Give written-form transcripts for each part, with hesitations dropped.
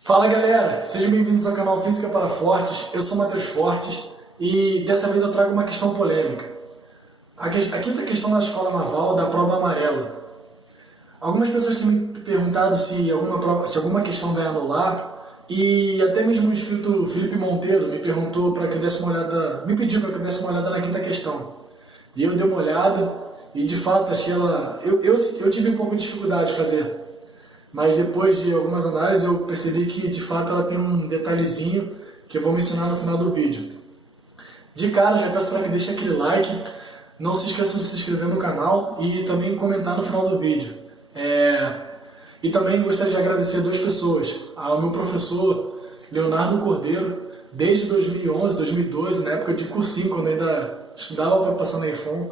Fala galera, sejam bem-vindos ao canal Física para Fortes, eu sou Matheus Fortes e dessa vez eu trago uma questão polêmica. A quinta questão da escola naval da prova amarela. Algumas pessoas têm me perguntado se alguma questão vai anular e até mesmo o inscrito Felipe Monteiro me perguntou para que eu desse uma olhada, me pediu para que eu desse uma olhada na quinta questão. E eu dei uma olhada e de fato achei ela, eu tive um pouco de dificuldade de fazer. Mas depois de algumas análises eu percebi que de fato ela tem um detalhezinho que eu vou mencionar no final do vídeo. De cara já peço para que deixe aquele like, não se esqueça de se inscrever no canal e também comentar no final do vídeo. E também gostaria de agradecer duas pessoas, ao meu professor Leonardo Cordeiro, desde 2011, 2012, na época de cursinho, quando eu ainda estudava para passar na EFON,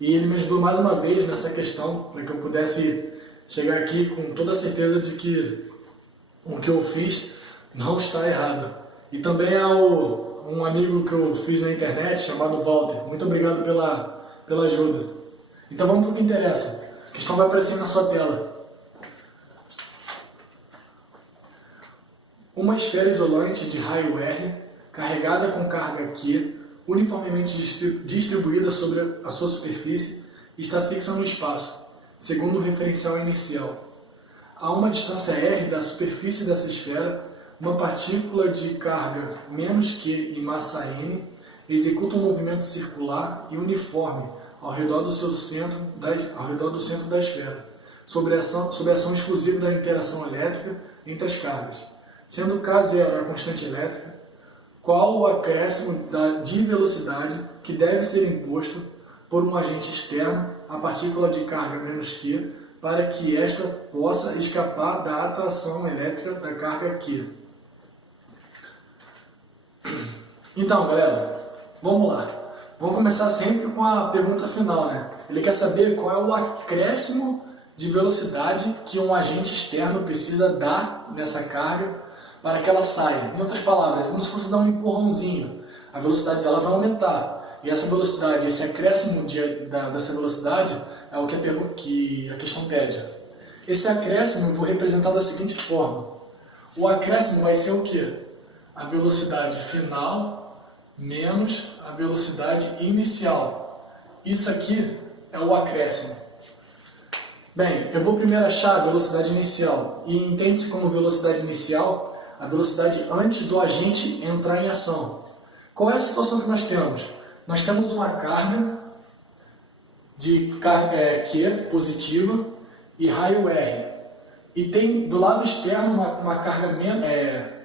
e ele me ajudou mais uma vez nessa questão, para que eu pudesse chegar aqui com toda a certeza de que o que eu fiz não está errado. E também ao um amigo que eu fiz na internet, chamado Walter. Muito obrigado pela ajuda. Então vamos para o que interessa. A questão vai aparecer na sua tela. Uma esfera isolante de raio R, carregada com carga Q, uniformemente distribuída sobre a sua superfície, está fixa no espaço, segundo o referencial inercial. A uma distância r da superfície dessa esfera, uma partícula de carga -q e massa m executa um movimento circular e uniforme ao redor do centro da esfera, sob a ação exclusiva da interação elétrica entre as cargas. Sendo K0 a constante elétrica, qual o acréscimo de velocidade que deve ser imposto por um agente externo à partícula de carga -q para que esta possa escapar da atração elétrica da carga Q. Então, galera, vamos lá. Vamos começar sempre com a pergunta final, né? Ele quer saber qual é o acréscimo de velocidade que um agente externo precisa dar nessa carga para que ela saia. Em outras palavras, é como se fosse dar um empurrãozinho. A velocidade dela vai aumentar. E essa velocidade, esse acréscimo dessa velocidade é o que a questão pede. Esse acréscimo eu vou representar da seguinte forma. O acréscimo vai ser o quê? A velocidade final menos a velocidade inicial. Isso aqui é o acréscimo. Bem, eu vou primeiro achar a velocidade inicial. E entende-se como velocidade inicial a velocidade antes do agente entrar em ação. Qual é a situação que nós temos? Nós temos uma carga de Q positiva e raio R. E tem do lado externo uma carga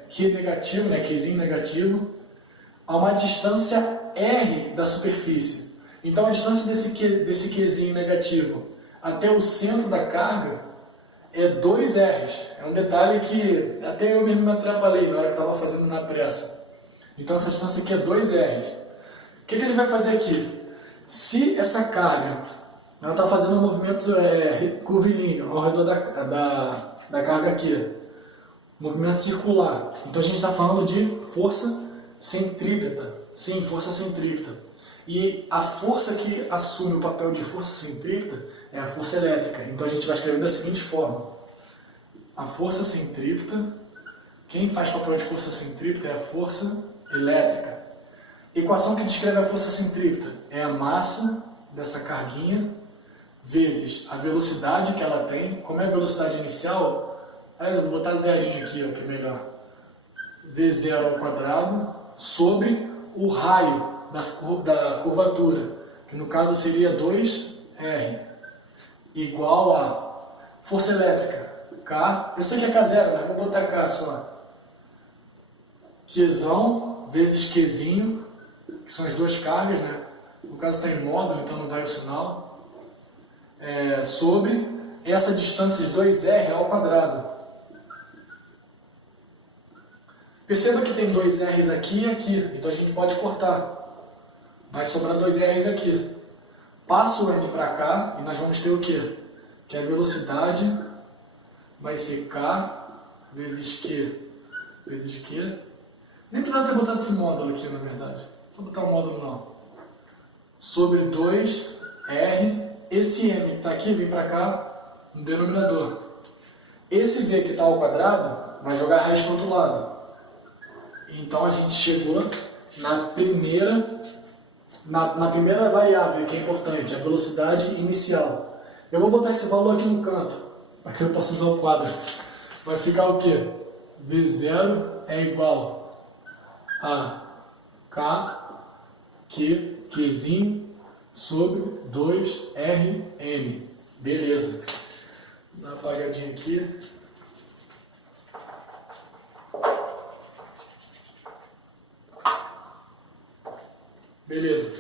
Q negativo, né, Qzinho negativo, a uma distância R da superfície. Então a distância desse Qzinho negativo até o centro da carga é 2 R's. É um detalhe que até eu mesmo me atrapalhei na hora que estava fazendo na pressa. Então essa distância aqui é 2 R's. O que a gente vai fazer aqui? Se essa carga está fazendo um movimento curvilíneo ao redor da carga aqui, movimento circular, então a gente está falando de força centrípeta. Sim, força centrípeta. E a força que assume o papel de força centrípeta é a força elétrica. Então a gente vai escrever da seguinte forma. A força centrípeta, quem faz papel de força centrípeta é a força elétrica. Equação que descreve a força centrípeta é a massa dessa carguinha vezes a velocidade que ela tem. Como é a velocidade inicial, eu vou botar zerinho aqui, ó, que é melhor. V0 ao quadrado sobre o raio da curvatura, que no caso seria 2R, igual a força elétrica, K, eu sei que é K0, mas vou botar K só. Qzão vezes Qzinho, que são as duas cargas, né? No caso está em módulo, então não vai o sinal, sobre essa distância de 2R ao quadrado. Perceba que tem 2 R's aqui e aqui, então a gente pode cortar. Vai sobrar 2 R's aqui. Passa o M para cá e nós vamos ter o quê? Que a velocidade vai ser K vezes Q vezes Q. Nem precisava ter botado esse módulo aqui, na verdade. Só botar o módulo não. Sobre 2R. Esse M que está aqui vem para cá no denominador. Esse V que está ao quadrado vai jogar a raiz para o outro lado. Então a gente chegou na primeira variável, que é importante, a velocidade inicial. Eu vou botar esse valor aqui no canto, para que eu possa usar o quadro. Vai ficar o quê? V0 é igual a K, Qzinho, sobre 2Rm. Beleza. Dá uma apagadinha aqui. Beleza.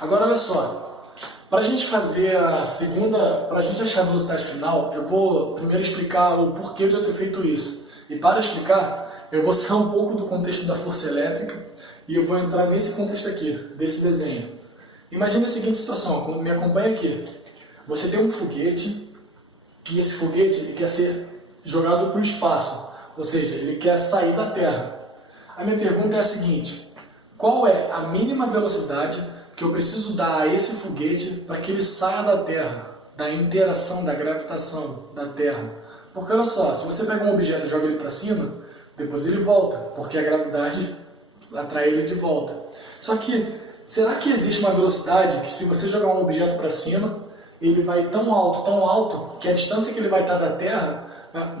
Agora olha só, para a gente fazer a segunda, para a gente achar a velocidade final, eu vou primeiro explicar o porquê de eu ter feito isso. E para explicar, eu vou sair um pouco do contexto da força elétrica e eu vou entrar nesse contexto aqui, desse desenho. Imagine a seguinte situação, me acompanha aqui. Você tem um foguete e esse foguete ele quer ser jogado para o espaço, ou seja, ele quer sair da Terra. A minha pergunta é a seguinte: qual é a mínima velocidade que eu preciso dar a esse foguete para que ele saia da Terra, da interação, da gravitação da Terra? Porque olha só, se você pega um objeto e joga ele para cima, depois ele volta, porque a gravidade atrai ele de volta. Só que, será que existe uma velocidade que se você jogar um objeto para cima, ele vai tão alto, que a distância que ele vai estar da Terra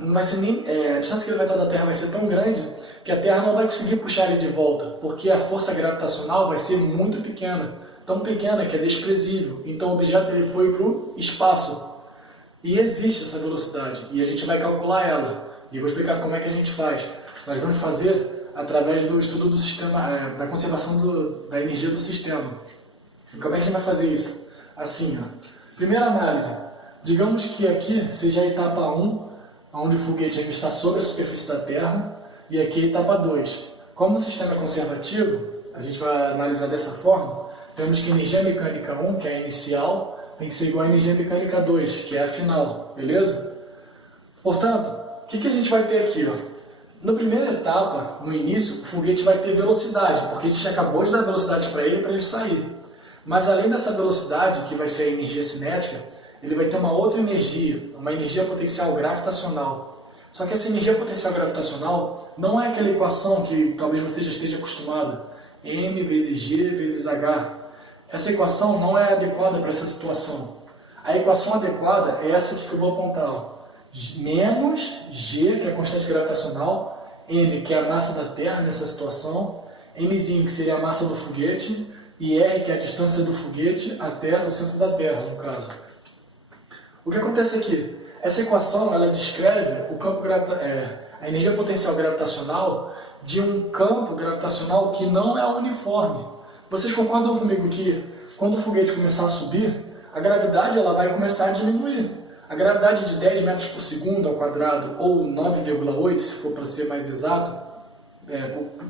não vai ser nem, a distância que ele vai estar da Terra vai ser tão grande que a Terra não vai conseguir puxar ele de volta, porque a força gravitacional vai ser muito pequena, tão pequena que é desprezível. Então o objeto ele foi para o espaço. E existe essa velocidade, e a gente vai calcular ela. E eu vou explicar como é que a gente faz. Nós vamos fazer através do estudo do sistema, da conservação da energia do sistema. E como é que a gente vai fazer isso? Assim, ó. Primeira análise. Digamos que aqui seja a etapa 1, onde o foguete ainda está sobre a superfície da Terra, e aqui a etapa 2. Como o sistema é conservativo, a gente vai analisar dessa forma, temos que a energia mecânica 1, que é a inicial, tem que ser igual à energia mecânica 2, que é a final, beleza? Portanto, o que a gente vai ter aqui? Ó? Na primeira etapa, no início, o foguete vai ter velocidade, porque a gente acabou de dar velocidade para ele sair. Mas além dessa velocidade, que vai ser a energia cinética, ele vai ter uma outra energia, uma energia potencial gravitacional. Só que essa energia potencial gravitacional não é aquela equação que talvez você já esteja acostumado, m vezes g vezes h. Essa equação não é adequada para essa situação. A equação adequada é essa que eu vou apontar. Ó. Menos g, que é a constante gravitacional, m, que é a massa da Terra nessa situação, mzinho, que seria a massa do foguete, e r, que é a distância do foguete até o centro da Terra, no caso. O que acontece aqui? Essa equação ela descreve o campo a energia potencial gravitacional de um campo gravitacional que não é uniforme. Vocês concordam comigo que quando o foguete começar a subir, a gravidade ela vai começar a diminuir. A gravidade de 10 metros por segundo ao quadrado, ou 9,8 se for para ser mais exato,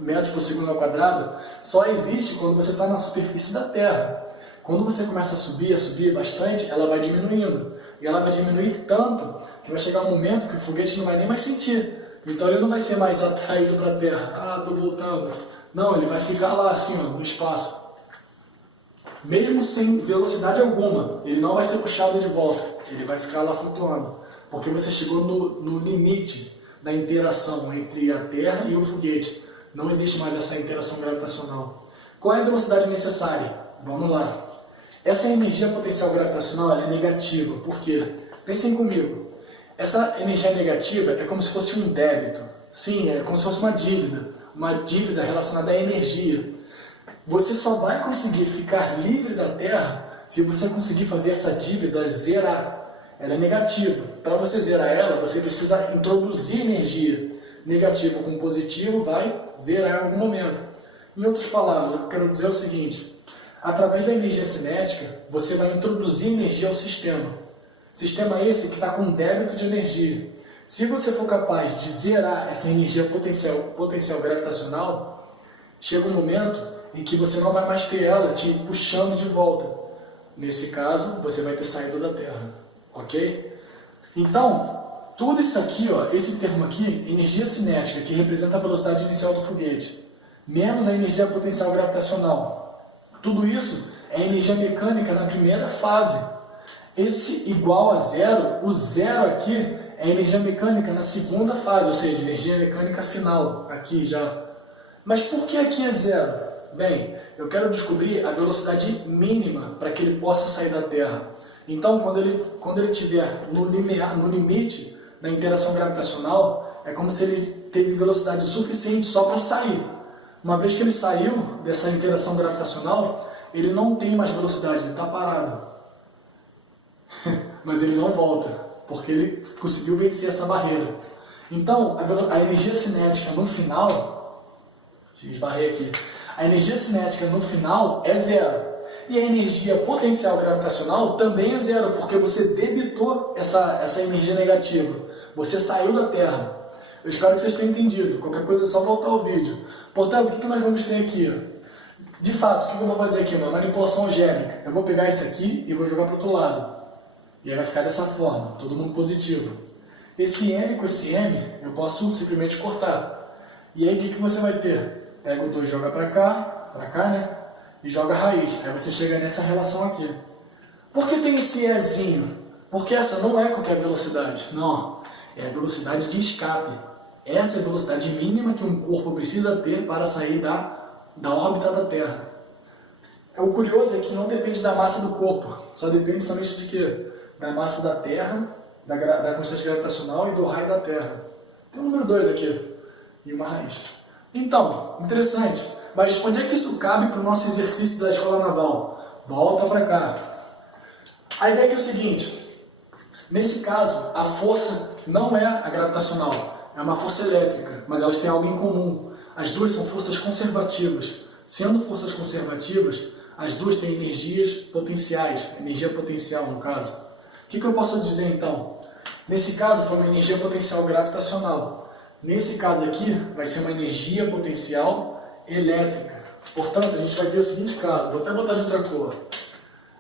metros por segundo ao quadrado, só existe quando você está na superfície da Terra. Quando você começa a subir bastante, ela vai diminuindo. E ela vai diminuir tanto que vai chegar um momento que o foguete não vai nem mais sentir. Então ele não vai ser mais atraído para a Terra. Ah, estou voltando. Não, ele vai ficar lá assim, ó, no espaço. Mesmo sem velocidade alguma, ele não vai ser puxado de volta. Ele vai ficar lá flutuando. Porque você chegou no limite da interação entre a Terra e o foguete. Não existe mais essa interação gravitacional. Qual é a velocidade necessária? Vamos lá. Essa energia potencial gravitacional ela é negativa. Por quê? Pensem comigo. Essa energia negativa é como se fosse um débito. Sim, é como se fosse uma dívida relacionada à energia. Você só vai conseguir ficar livre da Terra se você conseguir fazer essa dívida zerar. Ela é negativa. Para você zerar ela, você precisa introduzir energia. Negativo com positivo vai zerar em algum momento. Em outras palavras, o que eu quero dizer é o seguinte: através da energia cinética, você vai introduzir energia ao sistema. Sistema esse que está com débito de energia. Se você for capaz de zerar essa energia potencial gravitacional, chega um momento em que você não vai mais ter ela te puxando de volta. Nesse caso, você vai ter saído da Terra. Ok? Então, tudo isso aqui, ó, esse termo aqui, energia cinética, que representa a velocidade inicial do foguete, menos a energia potencial gravitacional. Tudo isso é energia mecânica na primeira fase. Esse igual a zero, o zero aqui é a energia mecânica na segunda fase, ou seja, energia mecânica final, aqui já. Mas por que aqui é zero? Bem, eu quero descobrir a velocidade mínima para que ele possa sair da Terra. Então, quando ele estiver no limite da interação gravitacional, é como se ele teve velocidade suficiente só para sair. Uma vez que ele saiu dessa interação gravitacional, ele não tem mais velocidade, ele está parado. Mas ele não volta, porque ele conseguiu vencer essa barreira. Então, a energia cinética no final, deixa eu esbarrei aqui, a energia cinética no final é zero. E a energia potencial gravitacional também é zero, porque você debitou essa energia negativa. Você saiu da Terra. Eu espero que vocês tenham entendido. Qualquer coisa é só voltar ao vídeo. Portanto, o que nós vamos ter aqui? De fato, o que eu vou fazer aqui? Uma manipulação algébrica. Eu vou pegar isso aqui e vou jogar para o outro lado. E aí vai ficar dessa forma, todo mundo positivo. Esse M com esse M, eu posso simplesmente cortar. E aí o que você vai ter? Pega o 2 e joga para cá, né? E joga a raiz. Aí você chega nessa relação aqui. Por que tem esse Ezinho? Porque essa não é qualquer velocidade. Não, é a velocidade de escape. Essa é a velocidade mínima que um corpo precisa ter para sair da órbita da Terra. O curioso é que não depende da massa do corpo. Só depende somente de quê? Da massa da Terra, da constante gravitacional e do raio da Terra. Tem o número 2 aqui. E uma raiz. Então, interessante. Mas onde é que isso cabe para o nosso exercício da escola naval? Volta para cá. A ideia é o seguinte. Nesse caso, a força não é a gravitacional. É uma força elétrica. Mas elas têm algo em comum. As duas são forças conservativas. Sendo forças conservativas, as duas têm energias potenciais. Energia potencial, no caso. O que eu posso dizer, então? Nesse caso, foi uma energia potencial gravitacional. Nesse caso aqui, vai ser uma energia potencial elétrica. Portanto, a gente vai ter o seguinte caso. Vou até botar de outra cor.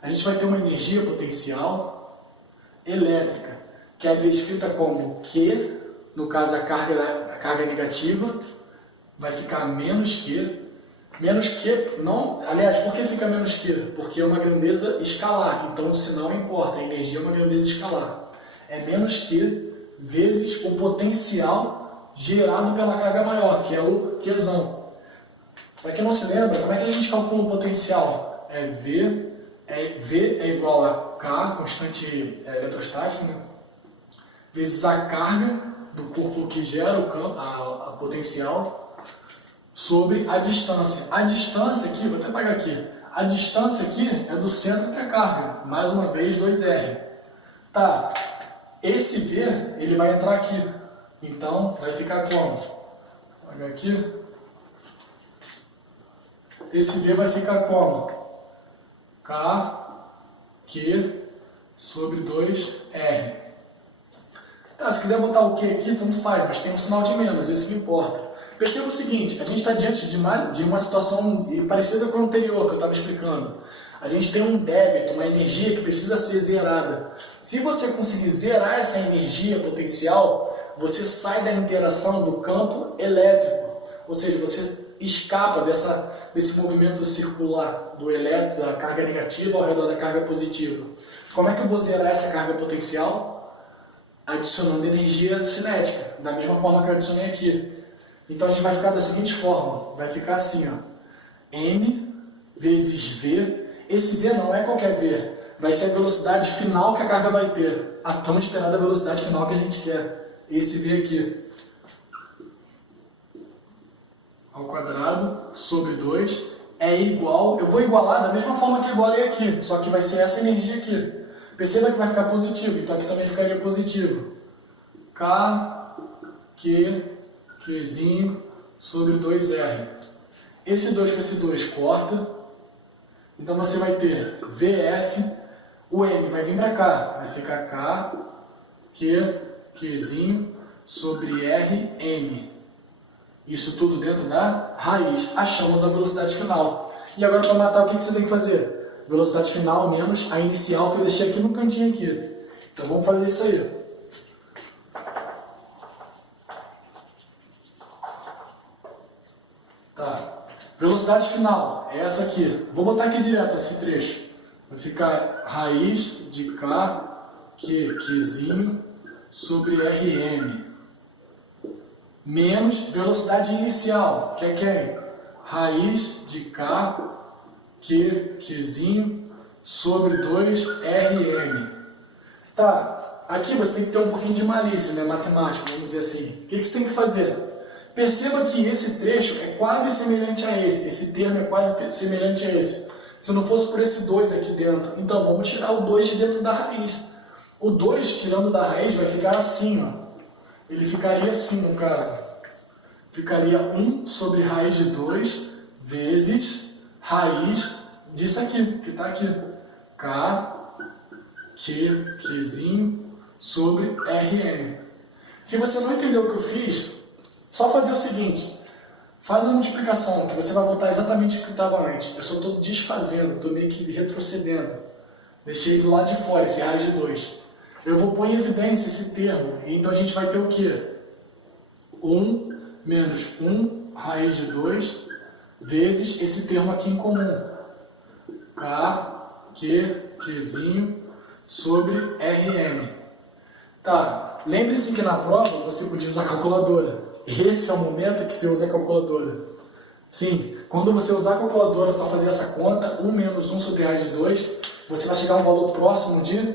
A gente vai ter uma energia potencial elétrica, que é descrita como Q, no caso a carga negativa, vai ficar menos Q. Menos Q, não, aliás, por que fica menos Q? Porque é uma grandeza escalar, então o sinal importa, a energia é uma grandeza escalar. É menos Q vezes o potencial gerado pela carga maior, que é o Qzão. Para quem não se lembra, como é que a gente calcula o potencial? V é igual a K, constante eletrostática, né? Vezes a carga do corpo que gera o campo, a potencial, sobre a distância. A distância aqui, vou até apagar aqui, a distância aqui é do centro até a carga, mais uma vez 2R. Tá, esse V, ele vai entrar aqui, então vai ficar como? Vou apagar aqui. Esse V vai ficar como? Q sobre 2R. Tá, se quiser botar o Q aqui, tanto faz, mas tem um sinal de menos, isso que importa. Perceba o seguinte, a gente está diante de uma situação parecida com a anterior que eu estava explicando. A gente tem um débito, uma energia que precisa ser zerada. Se você conseguir zerar essa energia potencial, você sai da interação do campo elétrico. Ou seja, você escapa desse movimento circular do elétron, da carga negativa ao redor da carga positiva. Como é que eu vou zerar essa carga potencial? Adicionando energia cinética, da mesma forma que eu adicionei aqui. Então a gente vai ficar da seguinte forma, vai ficar assim, ó, M vezes V, esse V não é qualquer V, vai ser a velocidade final que a carga vai ter, a tão esperada velocidade final que a gente quer, esse V aqui, ao quadrado sobre 2 é igual, eu vou igualar da mesma forma que eu igualei aqui, só que vai ser essa energia aqui, perceba que vai ficar positivo, então aqui também ficaria positivo, K, Q, Qzinho sobre 2R. Esse 2 com esse 2 corta. Então você vai ter VF. O M vai vir para cá. Vai ficar K, Qzinho sobre RM. Isso tudo dentro da raiz. Achamos a velocidade final. E agora para matar, o que você tem que fazer? Velocidade final menos a inicial que eu deixei aqui no cantinho aqui. Então vamos fazer isso aí. Tá. Velocidade final é essa aqui. Vou botar aqui direto esse trecho. Vai ficar raiz de K, Qzinho sobre Rm, menos velocidade inicial, que é quem? Raiz de K, Qzinho, sobre 2Rm. Tá, aqui você tem que ter um pouquinho de malícia, né, matemática, vamos dizer assim. O que você tem que fazer? Perceba que esse trecho é quase semelhante a esse termo é quase semelhante a esse. Se não fosse por esse 2 aqui dentro, então vamos tirar o 2 de dentro da raiz. O 2 tirando da raiz vai ficar assim, ó. Ele ficaria assim no caso. Ficaria 1 sobre raiz de 2 vezes raiz disso aqui, que está aqui. K, Qzinho sobre Rm. Se você não entendeu o que eu fiz, só fazer o seguinte. Faz a multiplicação, que você vai voltar exatamente o que estava antes. Eu só estou desfazendo, estou meio que retrocedendo. Deixei do lado de fora esse raiz de 2. Eu vou pôr em evidência esse termo. Então a gente vai ter o quê? 1 menos 1 raiz de 2 vezes esse termo aqui em comum. Qzinho sobre Rm. Tá, lembre-se que na prova você podia usar a calculadora. Esse é o momento que você usa a calculadora. Sim, quando você usar a calculadora para fazer essa conta, 1 menos 1 sobre raiz de 2, você vai chegar a um valor próximo de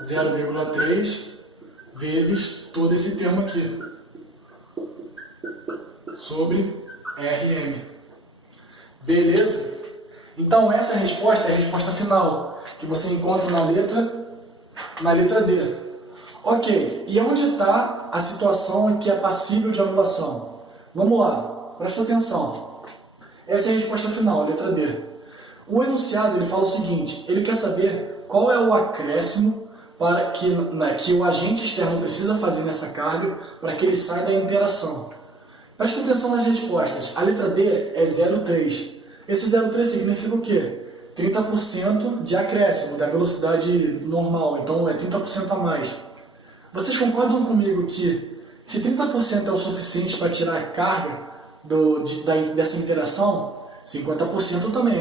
0,3 vezes todo esse termo aqui, sobre Rm. Beleza? Então essa resposta é a resposta final, que você encontra na letra D. Ok, e onde está a situação em que é passível de anulação? Vamos lá, presta atenção. Essa é a resposta final, a letra D. O enunciado ele fala o seguinte, ele quer saber qual é o acréscimo para que o agente externo precisa fazer nessa carga para que ele saia da interação. Presta atenção nas respostas. A letra D é 0,3. Esse 0,3 significa o quê? 30% de acréscimo da velocidade normal, então é 30% a mais. Vocês concordam comigo que se 30% é o suficiente para tirar a carga dessa interação, 50% também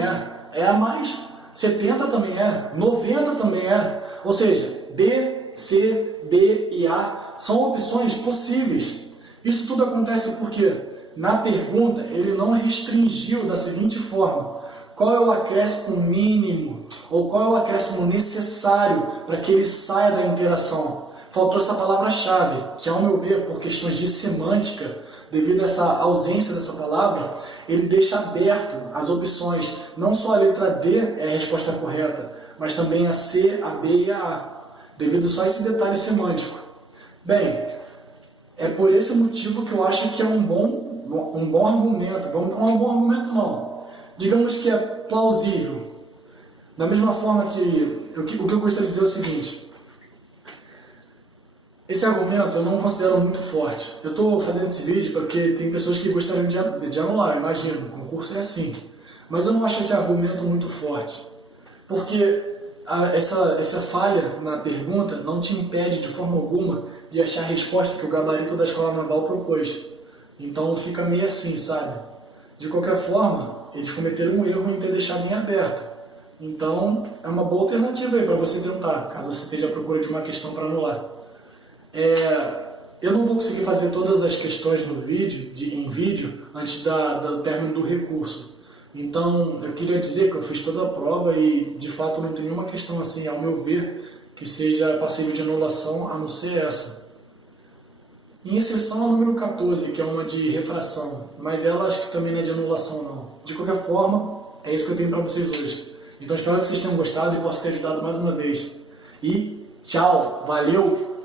é a mais, 70% também é, 90% também é, ou seja, D, C, B e A são opções possíveis. Isso tudo acontece porque, na pergunta, ele não restringiu da seguinte forma: qual é o acréscimo mínimo ou qual é o acréscimo necessário para que ele saia da interação? Faltou essa palavra-chave, que ao meu ver, por questões de semântica, devido a essa ausência dessa palavra, ele deixa aberto as opções. Não só a letra D é a resposta correta, mas também a C, a B e a A, devido só a esse detalhe semântico. Bem, é por esse motivo que eu acho que é um bom argumento. Não é um bom argumento, não. Digamos que é plausível. Da mesma forma que o que eu gostaria de dizer é o seguinte: esse argumento eu não considero muito forte. Eu estou fazendo esse vídeo porque tem pessoas que gostariam de anular, imagino, o concurso é assim. Mas eu não acho esse argumento muito forte, porque essa falha na pergunta não te impede de forma alguma de achar a resposta que o gabarito da Escola Naval propôs. Então fica meio assim, sabe? De qualquer forma, eles cometeram um erro em ter deixado em aberto. Então é uma boa alternativa aí para você tentar, caso você esteja à procura de uma questão para anular. Eu não vou conseguir fazer todas as questões no vídeo, em vídeo antes do término do recurso. Então, eu queria dizer que eu fiz toda a prova e, de fato, não tem nenhuma questão assim, ao meu ver, que seja passível de anulação, a não ser essa. Em exceção ao número 14, que é uma de refração, mas ela acho que também não é de anulação, não. De qualquer forma, é isso que eu tenho para vocês hoje. Então, espero que vocês tenham gostado e possa ter ajudado mais uma vez. E tchau, valeu!